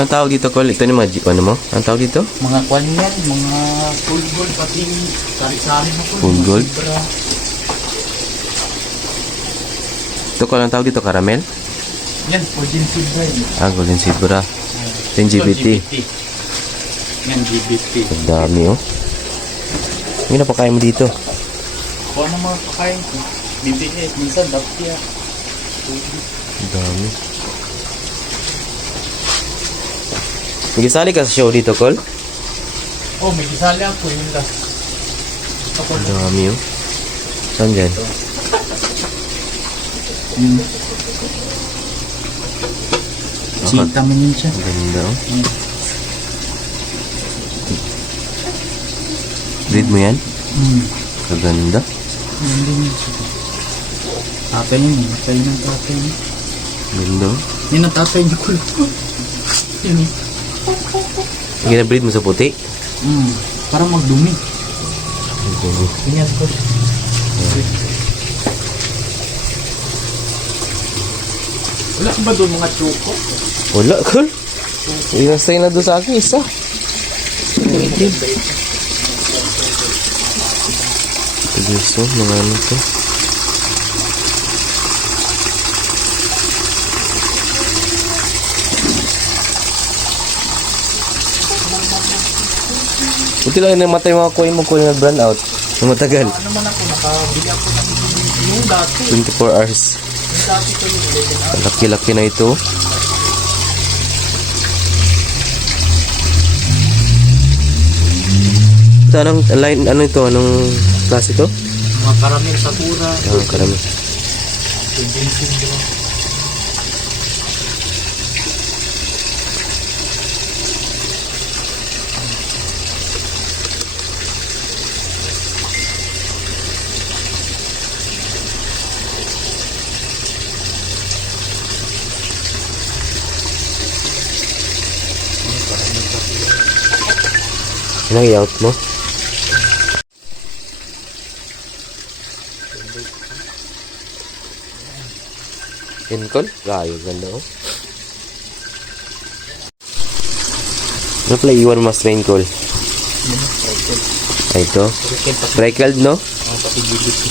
Ang tawag dito, Col? Ito yung mga jeep, ano mo? Ang tawag dito? Mga kwan yan, mga full gold, pati sari-sari mo po. Full gold? Zebra. Ito, Col, ang tawag dito, caramel? Yan, golden zebra yun. Golden zebra. Ito yung GBT. Yan, GBT. Ang dami, oh. Ang napakain mo dito? Kung ano mga kakain ko, BBS, minsan dapya. Ang dami. Nagisali ka sa show dito, Col? Oh, may kisali ako yung last. Ako Ang dami, oh. Saan dyan? Sita mo yun siya. Ang ganda, oh. Read mo yan? Kaganda. Hindi yun siya. Tatay yun, matay ng tatay yun. Ganda, oh. Yan ang tatay niya ko. Yan eh. Ginabreed mo sa puti? Parang magdumi. Ganyan ko. Wala ka ba doon mga choco? Wala, Col. Inastay na doon sa akin, isa. Ito gusto, mga ano to. Buti lang namatay mga coin mo kung nag-brand out. Nung matagal. Ano naman ako, nakabili ako ng yung dati. 24 hours. Yung dati ko yung 11 hours. Laki-laki na ito. Ito, anong line, ano ito? Anong klase ito? Mga karamel sakura. Karami. Anong i-out mo? Inkol? Gayo, ganda oh. Ano pala iwan mo mas main call? Ay, ito? Freckled, no? Pati GBT.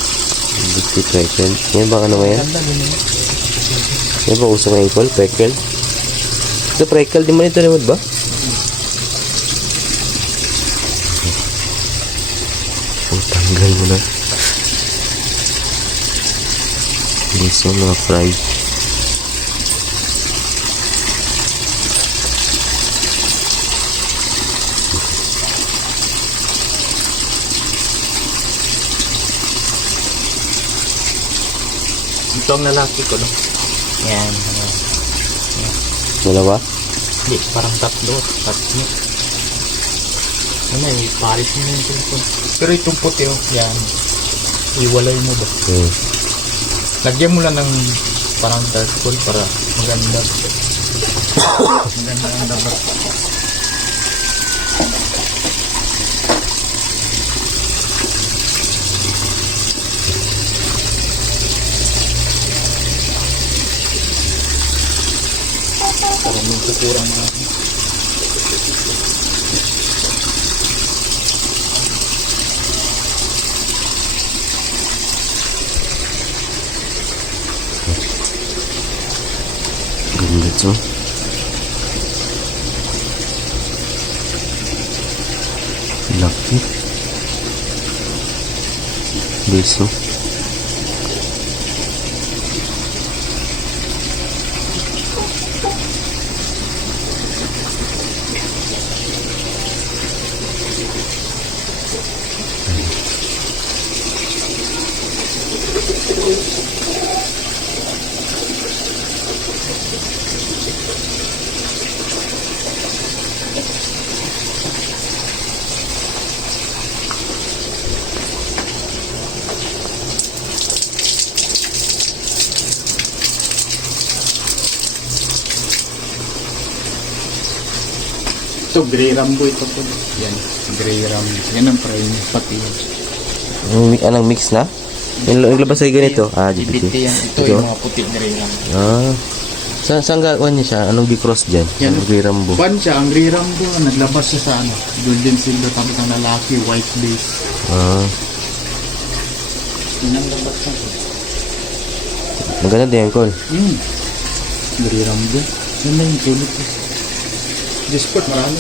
GBT freckled. Yan bang ano nga yan? Ganda din yun. Yan ba uso ngayon call? Freckled? Ito freckled, di man ito naman ba? Tanggal mo na. Gusto mga fry. Ito ang lalaki ko, no? Yan. Dalawa? Hindi, parang tatlo. Tatlo. Ano eh, paris mo yung telepon. Pero itong puti, oh. Yan. Iwalay mo ba? Lagyan mo lang ng parang dark gold para maganda. Maganda ang dapat. Parang may kukurang na. Ganda to. Laki. Beso. Ito, gray rambo ito po. Yan, gray rambo. Yan ang frame, pati yan. Anong mix na? Yung labas ay ganito? Ah, GBT GBT. yan. Ito yung mga puti gray rambo. Ah, Saan gawin niya siya? Anong bicross dyan? Yan. Anong Grey Rambo? Ban siya, ang Grey Rambo, naglabas siya sa ano, golden silver, tapos ang lalaki, white base. Ah, Yun ang labas siya. maganda din yan, Col. Grey Rambo. Yan na yung tulip ko. Discord, marami.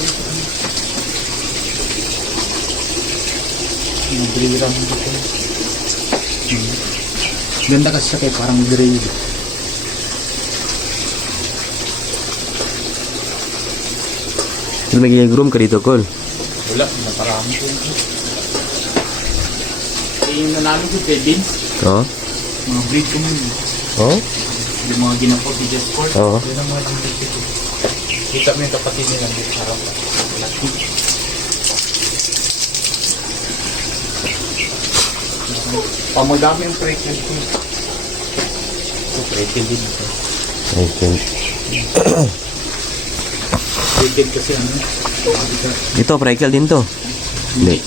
Yung Grey Rambo ko. Ganda kasi siya kay parang gray. May groom ka dito, Col. Wala, naparami ko. Yung nanalo ko kay Vince, Oo. mga breed ko man. Oo? Yung mga ginapot ni Discord. Oo. Yun ang mga breed ko. Kita mo yung kapatid nila dito sa harap. Laki. Pamagami ang prequel ko. Ito, prequel din ito. I think. Prequel kasi ano. Ito, prequel din to. Hindi.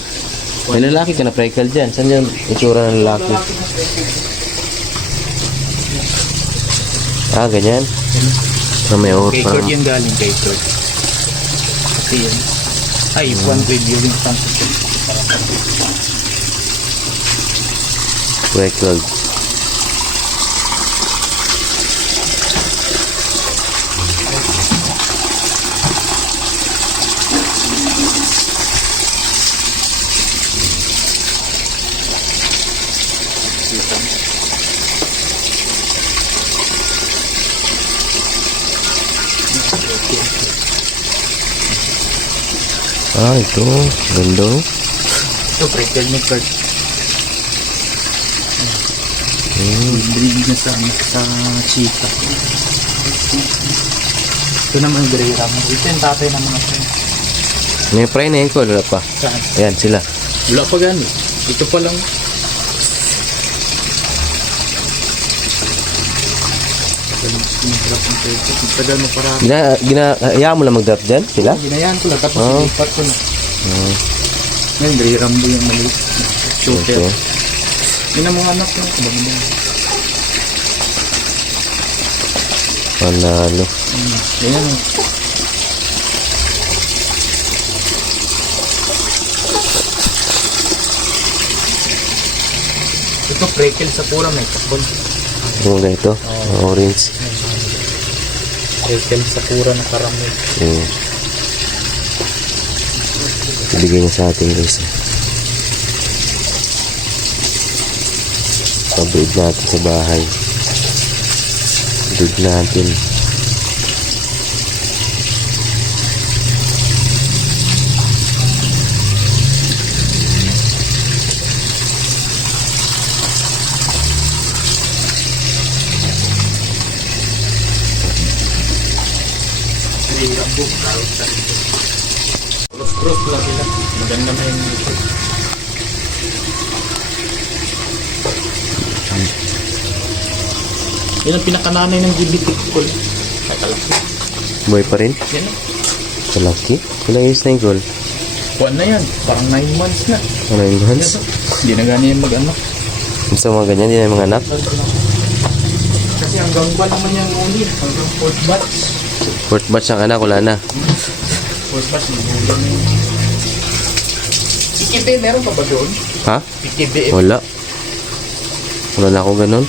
May lalaki ka na prequel dyan. Saan yung itsura ng lalaki? Ah, ganyan. Na may or Kay parang Kurt yung galing kay Kurt. Kasi yun. Ay, one reviewing something. prequel. Ah, ito. Ganda. Ito, prequel ni Kurt. Breed niya sa cheetah. Ito naman Grey Rambo. Ito yung tatay ng mga friend. May fry na yun, Col. Wala pa. Saan? Ayan, sila. Wala pa gani. Ito pa lang. Tagal mo para. Hayaan mo lang mag-drop dyan, sila? Ginayaan ko lang. Tapos Oh. ilipat ko na. Ah, Ngayon, Grey Rambo yung maliit. Shooter. okay. Yun ang mga anak mo. Kabag mo. Panalo. Ayan o. Ito, prequel sa pura may kapol. Yung ganito. Orange. Prequel sa pura na karami. Ibigay niya sa atin, guys. Pabreed natin sa bahay. Breed natin. Cross lang sila. Maganda na yung ito. Yan ang pinakananay ng GBT ko. Ay, kalaki. Buhay pa rin. Yan o. Kalaki. Ilang years na yung Col? Buwan na yan. Parang 9 months na. Ano yung hands? Hindi na gani yung mag-anak. Gusto mga ganyan, hindi na mga anak. Kasi hanggang buwan naman yung uli. Hanggang 4th batch. Fourth batch ang anak, wala na. 4th batch, magulang na yun. PKB, meron pa ba doon? Ha? PKB. Wala. Wala na ako ganun.